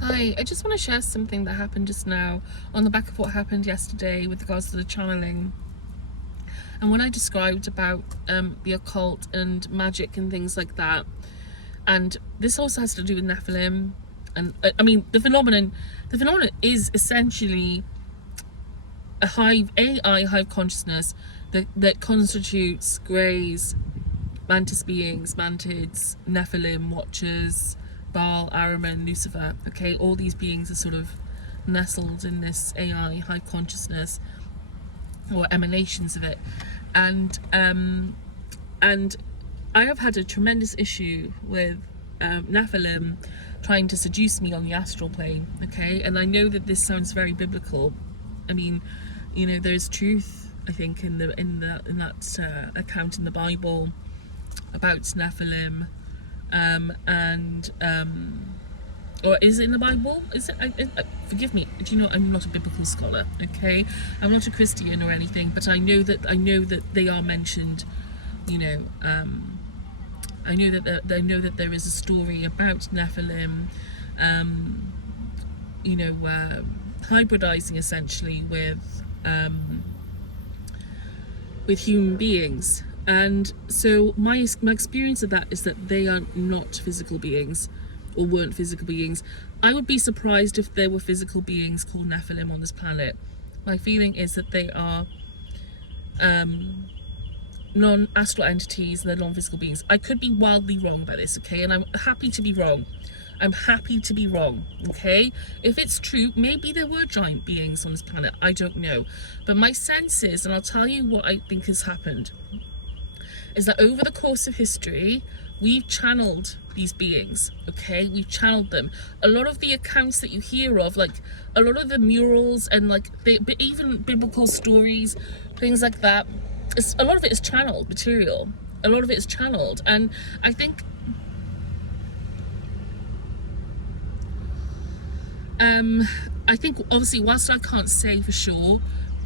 Hi, I just want to share something that happened just now on the back of what happened yesterday with regards to the channeling. And when I described about the occult and magic and things like that, and this also has to do with Nephilim, and I mean the phenomenon is essentially a hive AI hive consciousness that constitutes greys, mantis beings, mantids, Nephilim, watchers, Baal, Ahriman, Lucifer. Okay, all these beings are sort of nestled in this AI high consciousness, or emanations of it, and I have had a tremendous issue with Nephilim trying to seduce me on the astral plane. Okay, and I know that this sounds very biblical. I mean, you know, there's truth, I think, in that account in the Bible about Nephilim, or is it in the Bible? Is it? Forgive me. Do you know, I'm not a biblical scholar. Okay, I'm not a Christian or anything, but I know that they are mentioned. You know, I know that there is a story about Nephilim. You know, hybridizing essentially with human beings. And so my experience of that is that they are not physical beings, or weren't physical beings. I would be surprised if there were physical beings called Nephilim on this planet. My feeling is that they are non-astral entities and they're non-physical beings. I could be wildly wrong about this, okay? And I'm happy to be wrong. I'm happy to be wrong, okay? If it's true, maybe there were giant beings on this planet. I don't know. But my sense is, and I'll tell you what I think has happened, is that over the course of history, we've channeled these beings, okay? We've channeled them. A lot of the accounts that you hear of, like a lot of the murals and like even biblical stories, things like that, a lot of it is channeled material. A lot of it is channeled. And I think obviously, whilst I can't say for sure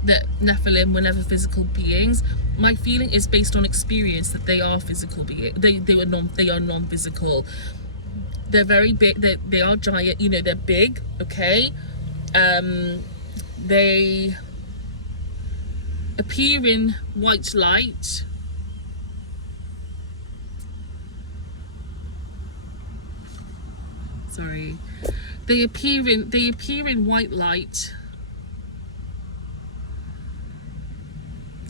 that Nephilim were never physical beings, my feeling is based on experience that they are physical beings. They are non-physical. They're very big. They are giant. You know, they're big. Okay. They appear in white light. Sorry. They appear in white light.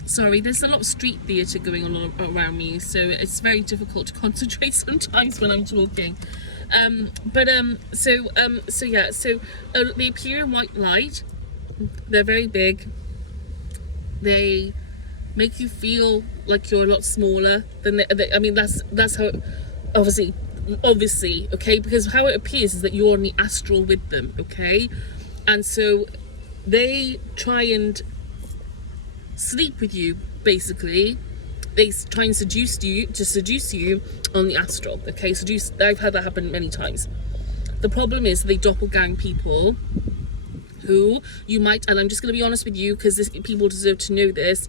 Sorry, there's a lot of street theatre going on around me, so it's very difficult to concentrate sometimes when I'm talking. They appear in white light. They're very big. They make you feel like you're a lot smaller than I mean, that's how it, obviously, okay, because how it appears is that you're on the astral with them, okay, and so they try and sleep with you. Basically, they try and seduce you on the astral, okay. I've had that happen many times. The problem is they doppelgang people who you might, and I'm just going to be honest with you because people deserve to know this,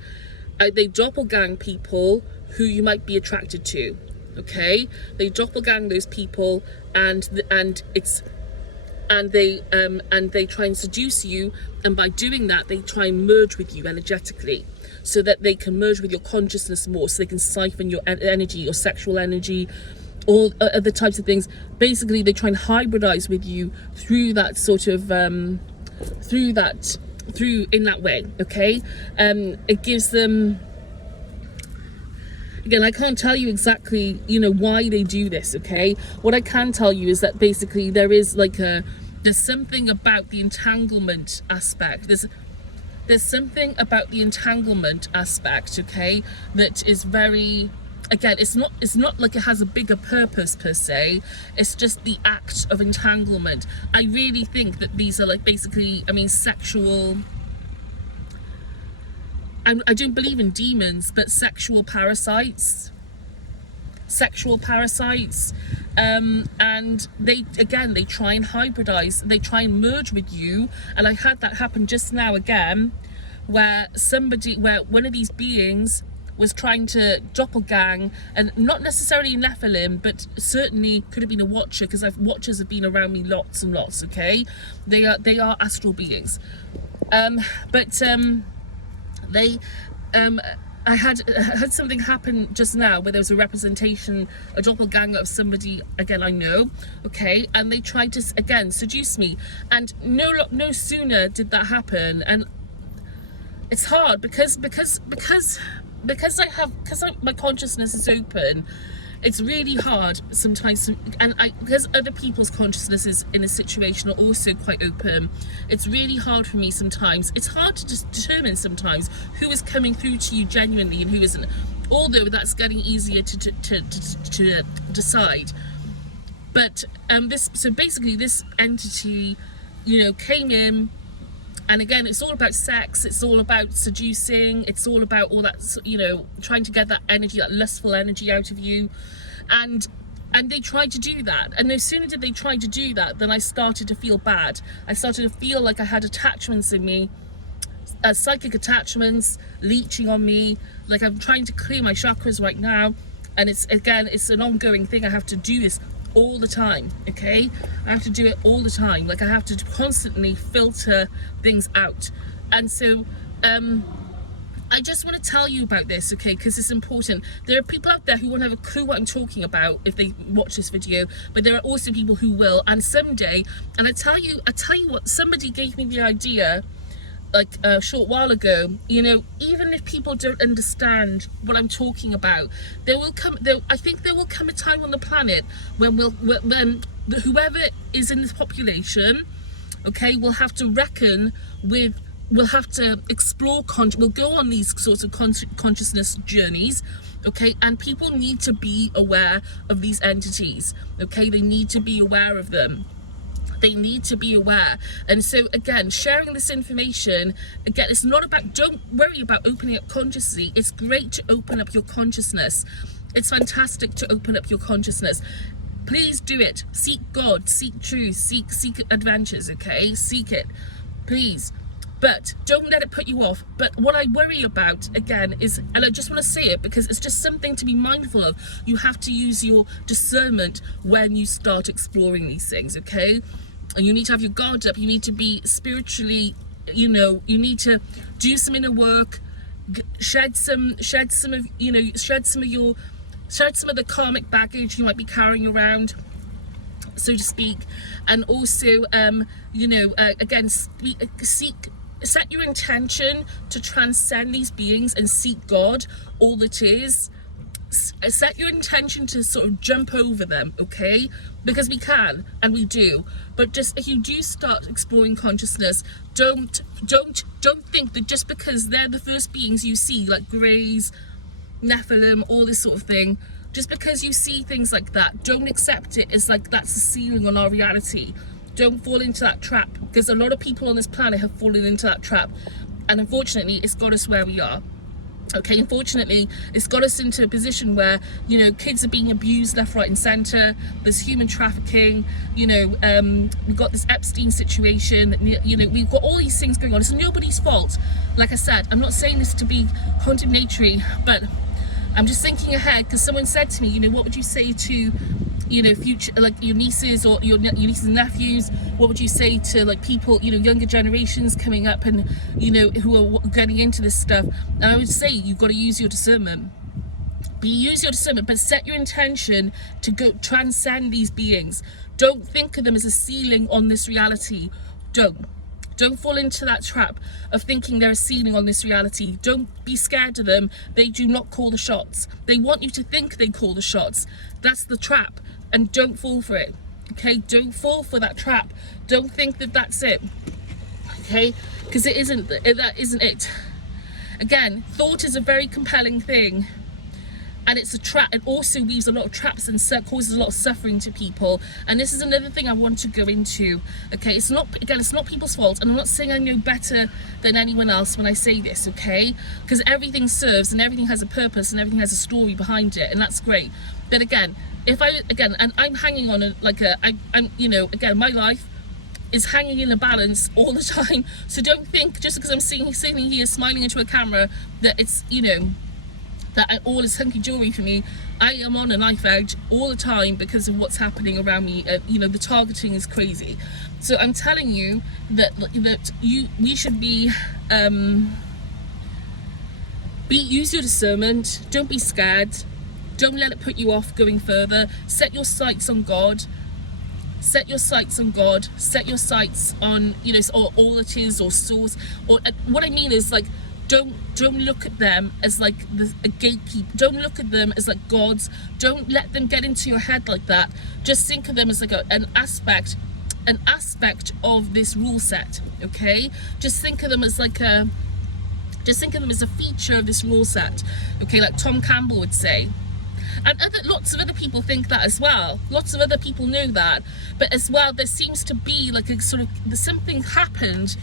they doppelgang people who you might be attracted to, okay. They doppelgang those people, and they try and seduce you, and by doing that they try and merge with you energetically, so that they can merge with your consciousness more, so they can siphon your energy, your sexual energy, all other types of things. Basically, they try and hybridize with you through that sort of through in that way, okay. It gives them, again, I can't tell you exactly, you know, why they do this, okay. What I can tell you is that basically there's something about the entanglement aspect. There's something about the entanglement aspect, okay, that is very, again, it's not like it has a bigger purpose per se. It's just the act of entanglement. I really think that these are like basically, I mean, sexual, I don't believe in demons, but sexual parasites, and they try and hybridize, they try and merge with you. And I had that happen just now again, where one of these beings was trying to doppelgang, and not necessarily Nephilim, but certainly could have been a watcher, because watchers have been around me lots and lots. Okay, they are astral beings, but they I had something happen just now where there was a representation, a doppelganger of somebody, again, I know, okay, and they tried to, again, seduce me, and no sooner did that happen, and it's hard because my consciousness is open. It's really hard sometimes, and because other people's consciousnesses in a situation are also quite open, it's really hard for me sometimes. It's hard to just determine sometimes who is coming through to you genuinely and who isn't, although that's getting easier to decide. But so basically this entity, came in, and again, it's all about sex, it's all about seducing, it's all about all that, trying to get that energy, that lustful energy out of you. And they tried to do that. And no sooner did they try to do that than I started to feel bad. I started to feel like I had attachments in me, psychic attachments, leeching on me. Like I'm trying to clear my chakras right now. And it's an ongoing thing. I have to do this all the time, okay? I have to do it all the time. Like I have to constantly filter things out. And so I just want to tell you about this, okay, because it's important. There are people out there who won't have a clue what I'm talking about if they watch this video, but there are also people who will, and someday, and I tell you what, somebody gave me the idea like a short while ago, even if people don't understand what I'm talking about, I think there will come a time on the planet when whoever is in this population, okay, will have to reckon with, we'll have to explore, we'll go on these sorts of consciousness journeys, okay, and people need to be aware of these entities, okay, they need to be aware of them. They need to be aware. And so again, sharing this information, again, it's not about, don't worry about opening up consciously. It's great to open up your consciousness. It's fantastic to open up your consciousness. Please do it. Seek God, seek truth, seek adventures, okay? Seek it, please. But don't let it put you off. But what I worry about, again, is, and I just want to say it because it's just something to be mindful of, you have to use your discernment when you start exploring these things, okay? And you need to have your guard up, you need to be spiritually, you need to do some inner work, shed some of the karmic baggage you might be carrying around, so to speak. And also, again, set your intention to transcend these beings and seek God, all that is. Set your intention to sort of jump over them, okay? Because we can, and we do. But just if you do start exploring consciousness, don't think that just because they're the first beings you see, like Greys, Nephilim, all this sort of thing, just because you see things like that, don't accept it as like that's the ceiling on our reality. Don't fall into that trap, because a lot of people on this planet have fallen into that trap, and unfortunately it's got us where we are. Okay, unfortunately, it's got us into a position where, kids are being abused left, right and centre. There's human trafficking, we've got this Epstein situation, we've got all these things going on. It's nobody's fault. Like I said, I'm not saying this to be condemnatory, but I'm just thinking ahead, because someone said to me, what would you say to, future, like your nieces or your nieces and nephews? What would you say to like people, younger generations coming up and, who are getting into this stuff? And I would say you've got to use your discernment. Use your discernment, but set your intention to go transcend these beings. Don't think of them as a ceiling on this reality. Don't fall into that trap of thinking they're a ceiling on this reality. Don't be scared of them. They do not call the shots. They want you to think they call the shots. That's the trap, and don't fall for it, okay? Don't fall for that trap. Don't think that that's it, okay? Because it isn't, that isn't it. Again, thought is a very compelling thing, and it's a trap. It also weaves a lot of traps and causes a lot of suffering to people. And this is another thing I want to go into, okay? It's not people's fault, and I'm not saying I know better than anyone else when I say this, okay? Because everything serves, and everything has a purpose, and everything has a story behind it, and that's great. But again, and I'm hanging on again, my life is hanging in a balance all the time. So don't think just because I'm sitting here smiling into a camera that it's, that all is hunky-dory for me. I am on a knife edge all the time because of what's happening around me. You know, the targeting is crazy. So I'm telling you that we should use your discernment. Don't be scared. Don't let it put you off going further. Set your sights on God. Set your sights on God. Set your sights on, you know, or all it is, or source. Or what I mean is, like, don't look at them as like a gatekeeper. Don't look at them as like gods. Don't let them get into your head like that. Just think of them as like an aspect of this rule set. Okay, just think of them as like a feature of this rule set. Okay, like Tom Campbell would say. And lots of other people think that as well. Lots of other people know that. But as well, there seems to be like a sort of, something happened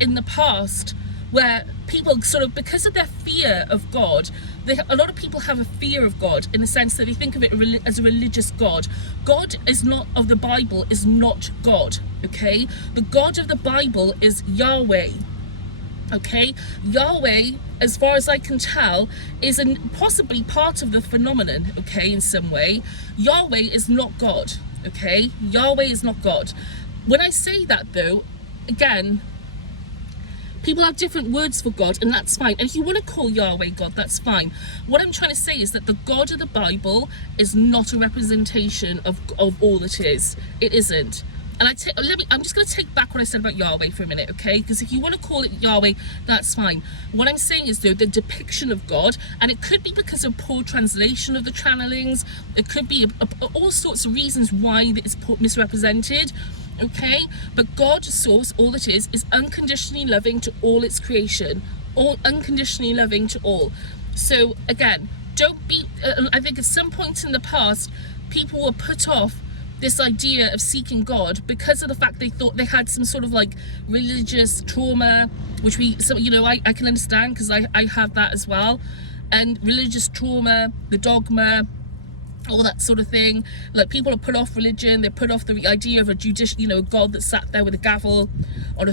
in the past where people sort of, because of their fear of God, a lot of people have a fear of God in the sense that they think of it as a religious God. God is not, of the Bible, is not God, okay? The God of the Bible is Yahweh, okay? Yahweh, as far as I can tell, is possibly part of the phenomenon, okay, in some way. Yahweh is not God, okay? Yahweh is not God. When I say that, though, again, people have different words for God, and that's fine. And if you want to call Yahweh God, that's fine. What I'm trying to say is that the God of the Bible is not a representation of all it is. It isn't. And I'm just going to take back what I said about Yahweh for a minute, okay? Because if you want to call it Yahweh, that's fine. What I'm saying is, though, the depiction of God, and it could be because of poor translation of the channelings, it could be all sorts of reasons why it's misrepresented, okay? But God's source, all it is unconditionally loving to all its creation, all unconditionally loving to all. So again, don't be, I think at some point in the past, people were put off this idea of seeking God because of the fact they thought they had some sort of like religious trauma, which I can understand, because I have that as well. And religious trauma, the dogma, all that sort of thing. Like, people are put off religion, they're put off the idea of a God that sat there with a gavel on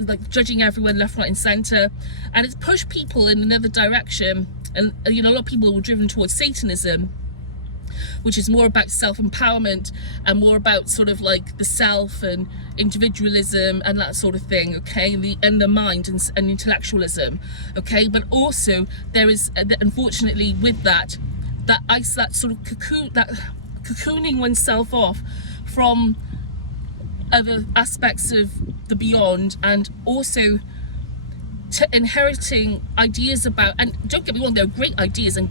like judging everyone left, right and centre. And it's pushed people in another direction. And a lot of people were driven towards Satanism, which is more about self-empowerment and more about sort of like the self and individualism and that sort of thing, okay, and the mind and intellectualism, okay. But also there is, unfortunately, with that sort of cocooning oneself off from other aspects of the beyond, and also inheriting ideas about, and don't get me wrong, they're great ideas, and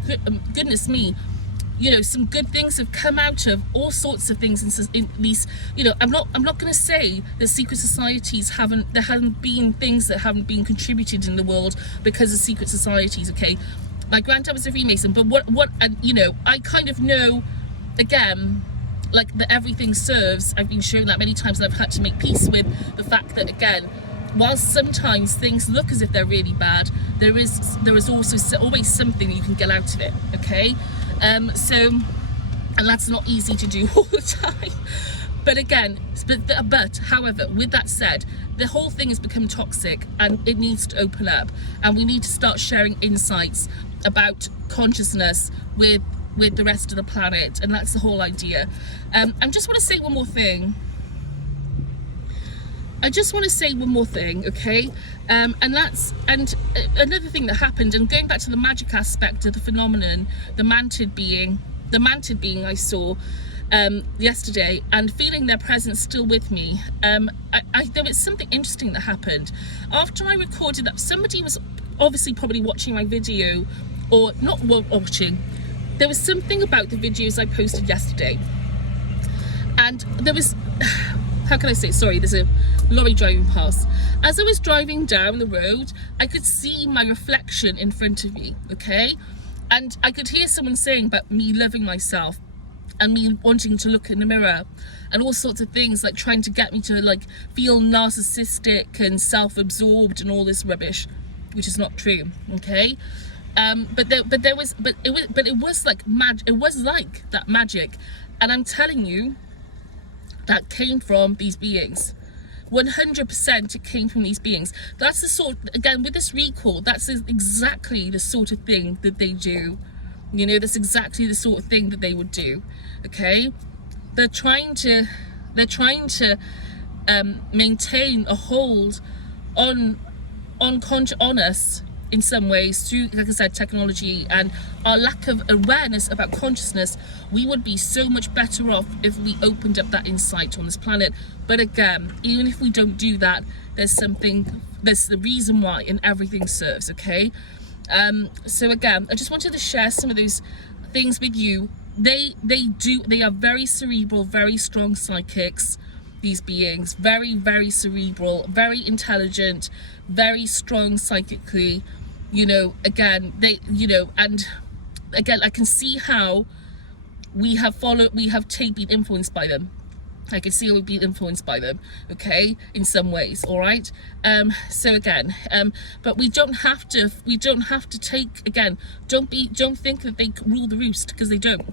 goodness me, some good things have come out of all sorts of things in these, I'm not going to say that secret societies there haven't been things that haven't been contributed in the world because of secret societies, okay. My granddad was a Freemason, but I kind of know, again, like, that everything serves. I've been shown that many times, and I've had to make peace with the fact that, again, whilst sometimes things look as if they're really bad, there is also always something that you can get out of it, okay. And that's not easy to do all the time. But again, however, with that said, the whole thing has become toxic, and it needs to open up, and we need to start sharing insights about consciousness with the rest of the planet, and that's the whole idea. I just want to say one more thing. Okay, and another thing that happened, and going back to the magic aspect of the phenomenon, the mantid being I saw yesterday, and feeling their presence still with me. There was something interesting that happened after I recorded that. Somebody was obviously probably watching my video, or not watching. There was something about the videos I posted yesterday, and there was, how can I say, sorry, there's a lorry driving past. As I was driving down the road, I could see my reflection in front of me, okay? And I could hear someone saying about me loving myself and me wanting to look in the mirror and all sorts of things, like trying to get me to like feel narcissistic and self-absorbed and all this rubbish, which is not true, okay? It was like that magic, and I'm telling you, that came from these beings. 100% it came from these beings. That's the sort, again, with this recall, that's exactly the sort of thing that they do. You know, that's exactly the sort of thing that they would do. Okay, they're trying to maintain a hold on us in some ways through, like I said, technology and our lack of awareness about consciousness. We would be so much better off if we opened up that insight on this planet. But again, even if we don't do that, there's the reason why, and everything serves. Okay, so again, I just wanted to share some of those things with you. They are very cerebral, very strong psychics. These beings, very, very cerebral, very intelligent, very strong psychically. You know, again, and again, I can see how we have been influenced by them. I can see how we've been influenced by them, okay, in some ways. All right. So again, but we don't have to take, again, don't think that they rule the roost, because they don't.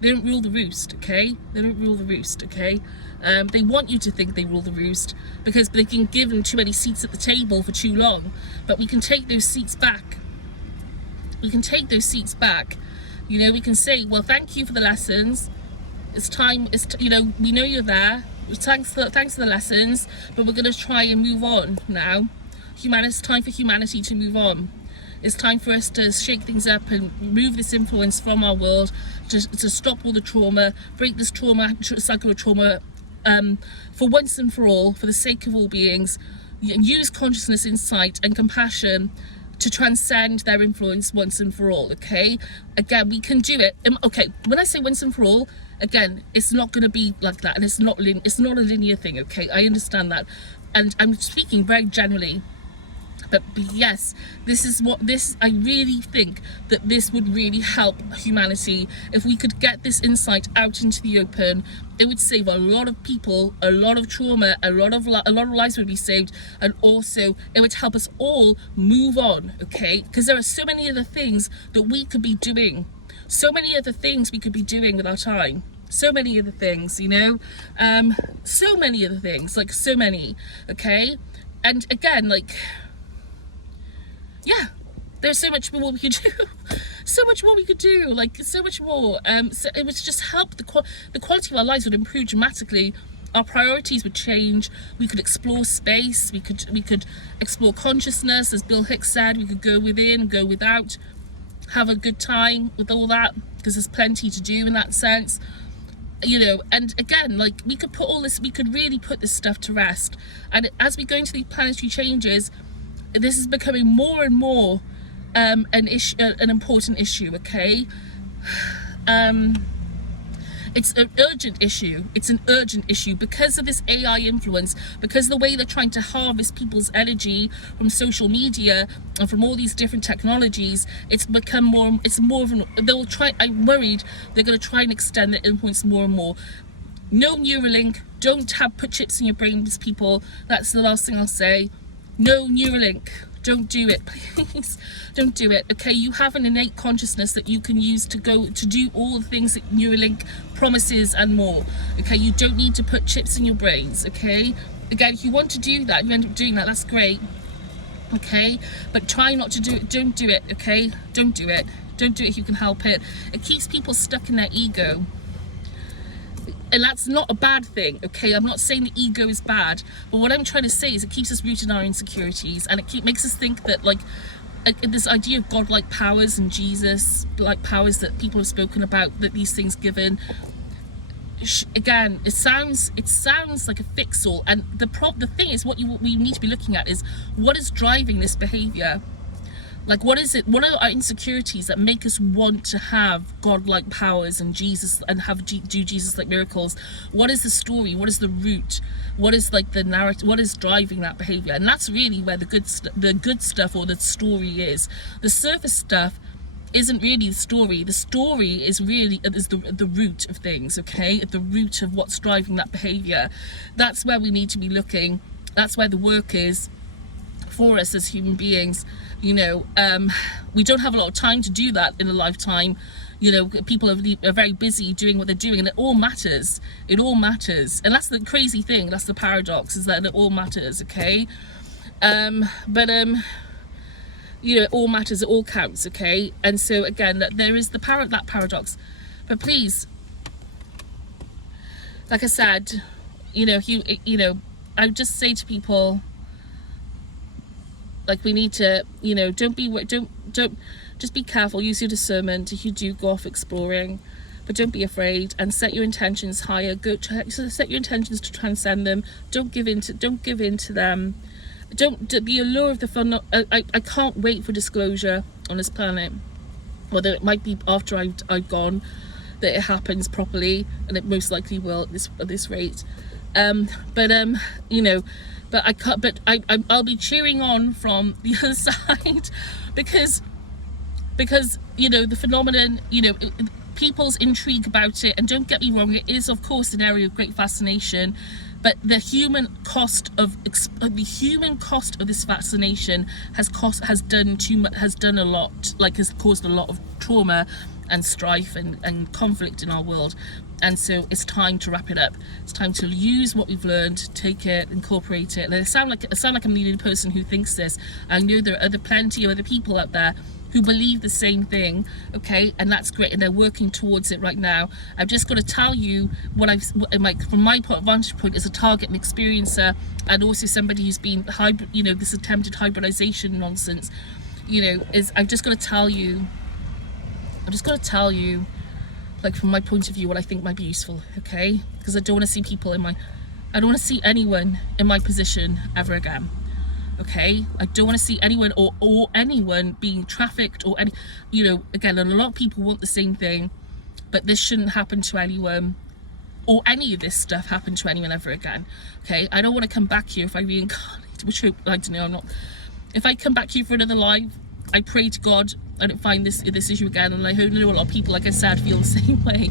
They don't rule the roost, okay? They don't rule the roost, okay? They want you to think they rule the roost because they can give them too many seats at the table for too long. But we can take those seats back. We can take those seats back. You know, we can say, well, thank you for the lessons. It's time, you know, we know you're there. Thanks for the lessons, but we're going to try and move on now. It's time for humanity to move on. It's time for us to shake things up and remove this influence from our world, to stop all the trauma, break this cycle of trauma for once and for all, for the sake of all beings. Use consciousness, insight and compassion to transcend their influence once and for all, okay? Again, we can do it. Okay, when I say once and for all, again, it's not going to be like that, and it's not a linear thing, okay? I understand that, and I'm speaking very generally. But yes, I really think that this would really help humanity. If we could get this insight out into the open, it would save a lot of people, a lot of trauma, a lot of lives would be saved, and also it would help us all move on, okay? Because there are so many other things that we could be doing, so many other things we could be doing with our time. So many other things, you know, so many other things, like so many, okay? And again, like, yeah, there's so much more we could do. So much more we could do, like so much more. So it would just help the quality of our lives would improve dramatically. Our priorities would change. We could explore space. We could explore consciousness, as Bill Hicks said. We could go within, go without, have a good time with all that, because there's plenty to do in that sense. You know, and again, like, we could really put this stuff to rest. And as we go into these planetary changes, this is becoming more and more an important issue, okay? It's an urgent issue. It's an urgent issue because of this AI influence, because of the way they're trying to harvest people's energy from social media and from all these different technologies. I'm worried they're going to try and extend their influence more and more. No Neuralink. Don't put chips in your brains, people. That's the last thing I'll say. No Neuralink. Don't do it, please. Don't do it, okay? You have an innate consciousness that you can use to do all the things that Neuralink promises and more, okay? You don't need to put chips in your brains, okay? Again, if you want to do that, you end up doing that, that's great, okay? But try not to do it. Don't do it, okay? Don't do it. Don't do it if you can help it. It keeps people stuck in their ego. And that's not a bad thing, okay? I'm not saying the ego is bad, but what I'm trying to say is it keeps us rooted in our insecurities, and it makes us think that, like, this idea of godlike powers and Jesus-like powers that people have spoken about, that these things given, again, it sounds like a fix-all. And the thing is, what we need to be looking at is what is driving this behavior. Like, what is it? What are our insecurities that make us want to have godlike powers and Jesus, and do Jesus-like miracles? What is the story? What is the root? What is, like, the narrative? What is driving that behavior? And that's really where the good stuff or the story is. The surface stuff isn't really the story. The story is really the root of things. Okay, at the root of what's driving that behavior. That's where we need to be looking. That's where the work is for us as human beings. You know, we don't have a lot of time to do that in a lifetime. You know, people are very busy doing what they're doing, and it all matters. It all matters. And that's the crazy thing, that's the paradox, is that it all matters, okay? You know, it all matters, it all counts, okay? And so again, there is that paradox. But please, like I said, you know, I just say to people, like, we need to, you know, don't just be careful, use your discernment if you do go off exploring, but don't be afraid, and set your intentions higher. Set your intentions to transcend them. Don't give in to them. Don't be a lure of the fun. I can't wait for disclosure on this planet, whether it might be after I've gone, that it happens properly, and it most likely will at this rate. You know, but I can't. But I'll be cheering on from the other side, because you know, the phenomenon, you know, people's intrigue about it, and don't get me wrong, it is of course an area of great fascination, but the human cost of this fascination has done a lot, like has caused a lot of trauma and strife and conflict in our world. And so it's time to wrap it up. It's time to use what we've learned, take it, incorporate it. And I sound like I'm the only person who thinks this. I know there are plenty of other people out there who believe the same thing, okay, and that's great, and they're working towards it right now. I've just got to tell you from my vantage point as a target and experiencer, and also somebody who's been you know, this attempted hybridization nonsense, you know, I've just got to tell you, like, from my point of view, what I think might be useful, okay? Because I don't want to see I don't want to see anyone in my position ever again. Okay, I don't want to see anyone or anyone being trafficked or any, you know, again, and a lot of people want the same thing, but this shouldn't happen to anyone, or any of this stuff happen to anyone ever again. Okay, I don't want to come back here if I reincarnate, which I don't know, I'm not. If I come back here for another life, I pray to God I don't find this issue again, and I know a lot of people, like I said, feel the same way.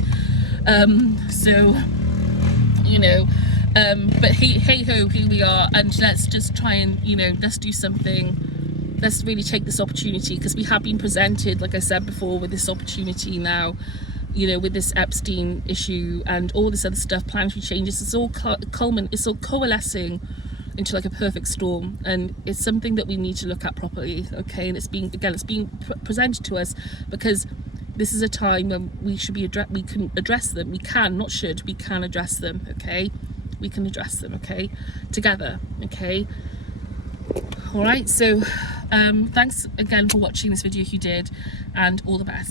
So, you know. But hey ho, here we are, and let's just try and, you know, let's do something. Let's really take this opportunity, because we have been presented, like I said before, with this opportunity now, you know, with this Epstein issue and all this other stuff, planetary changes. It's all coalescing into like a perfect storm, and it's something that we need to look at properly, okay? And it's being presented to us because this is a time when we can address them. We can address them, okay? We can address them, okay, together, okay? All right, so thanks again for watching this video if you did, and all the best.